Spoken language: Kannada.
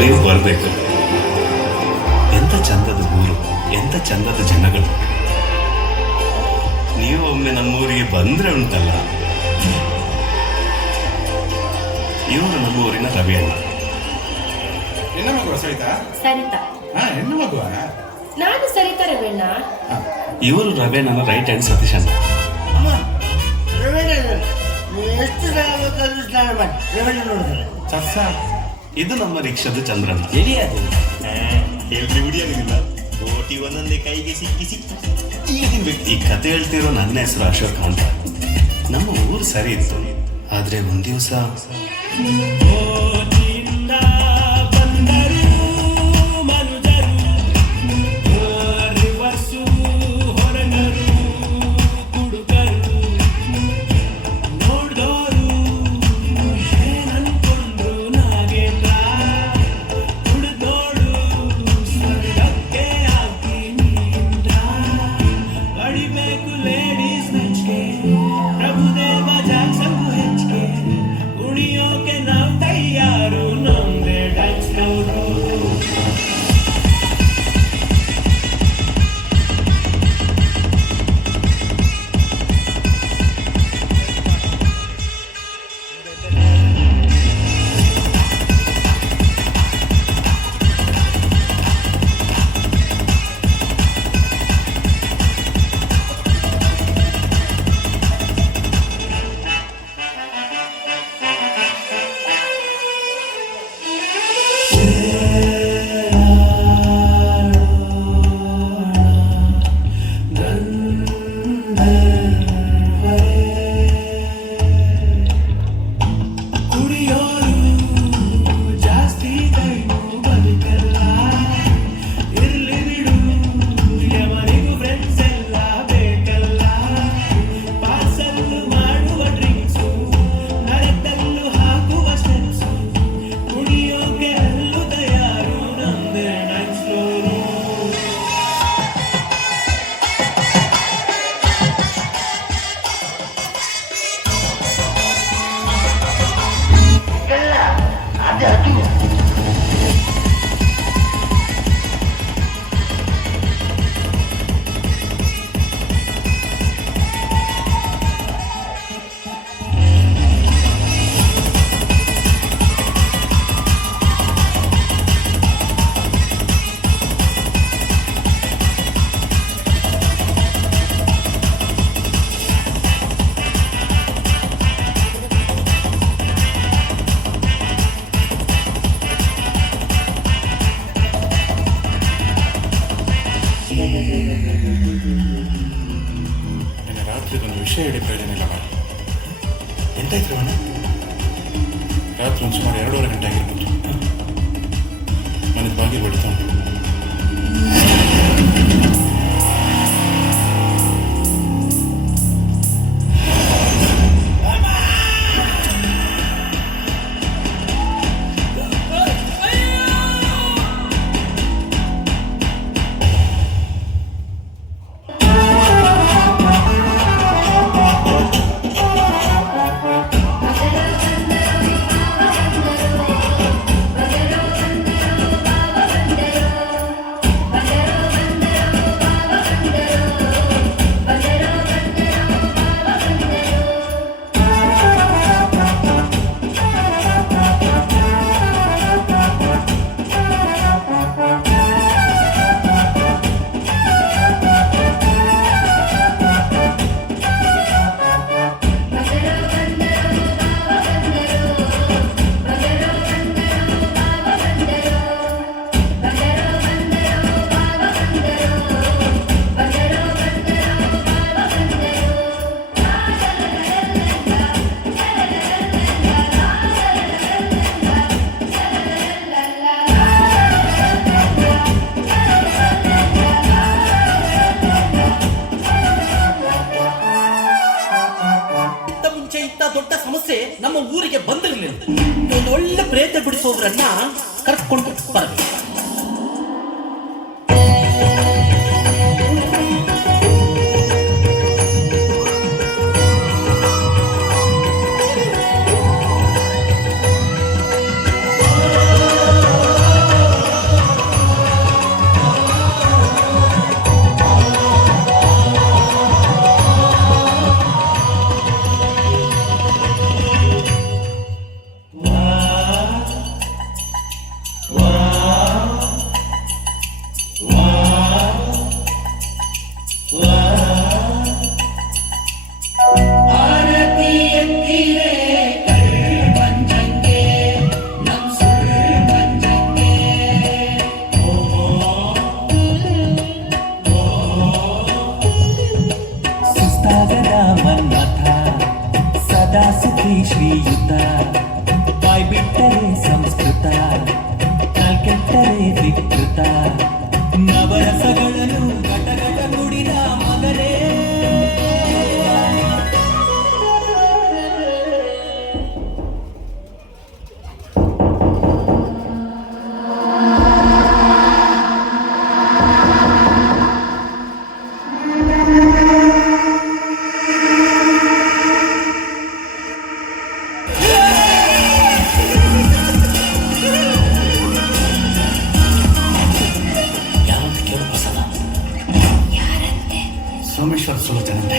ನೀವು ಬರಬೇಕು. ಎಂತ ಚಂದದ ಊರು ಎಂತ ಚಂದದ ಜನಗಳು. ನೀವು ಒಮ್ಮೆ ನಮ್ಮೂರಿಗೆ ಬಂದ್ರೆ ಉಂಟಲ್ಲ. ಇವರು ನಮ್ಮೂರಿನ ರವಿ ಅಣ್ಣ ಹೆಣ್ಣು ಮಗುವ ಸವಿತಾ? ಸರಿತಾ. ಹಾ ಹೆಣ್ಣು ಮಗುವ? ನಾನು ಸರಿತಾ ರವಣ್ಣ ಇವರು ರವಿ ನನ್ನ ರೈಟ್ ಹ್ಯಾಂಡ್ ಸತೀಶ್ ಅಣ್ಣ ಅಮ್ಮ ರವೀಣ ಎಷ್ಟು ಸಲ ಬೇಕಾದ್ರೂ ಸ್ನಾನ ಮಾಡಿ ರವೀಣ ನೋಡಿದ್ರೆ. ಇದು ನಮ್ಮ ರಿಕ್ಷಾದ ಚಂದ್ರನ್. ಎಲ್ಲಿ ಅದು ಹೇಳ್ರಿ ಉಡಿಯಾಗಿಲ್ಲ ಬೋಟಿ ಒಂದೊಂದೇ ಕೈಗೆ ಸಿಕ್ಕಿಸಿ ಈಗಿನ ವ್ಯಕ್ತಿ. ಈ ಕತೆ ಹೇಳ್ತಿರೋ ನನ್ನ ಹೆಸರು ಅಶೋಕ್ ಅಂತ. ನಮ್ಮ ಊರು ಸರಿ ಇತ್ತು. ಆದ್ರೆ ಒಂದ್ ದಿವಸ Enggak. ನಿನ್ನೆ ರಾತ್ರಿ ಒಂದು ವಿಷಯ ಹೇಳಿ ಪ್ರಯೋಜನ ಇಲ್ಲ ಮಾರ್ರೆ. ಎಂತಾಯ್ತು ಅಣ್ಣ ರಾತ್ರಿ ಒಂದು ಸುಮಾರು ಎರಡೂವರೆ ಗಂಟೆ ಆಗಿರ್ಬೋದು. ನನಗೆ ಬಾಗಿಲು ಹೊಡಿತಾ ನಮ್ಮ ಊರಿಗೆ ಬಂದಿರಲಿಲ್ಲ ಒಂದು ಒಳ್ಳೆ ಪ್ರೇತ ಬಿಡಿಸೋದ್ರನ್ನ ಕರ್ಕೊಂಡು ಮನ್ಮಥ ಸದಾ ಸುಖಿ ಶ್ರೀಯುತ. ಬಾಯ್ಬಿಟ್ಟರೆ ಸಂಸ್ಕೃತ ನಾಲ್ಕೆಟ್ಟರೆ ವಿಕೃತ. ನವರಸಗಳನ್ನು ಗಟಗಟ ನುಡಿದ ಮಗನೇ. ಪರಮೇಶ್ವರ ಸುಲತನಂತೆ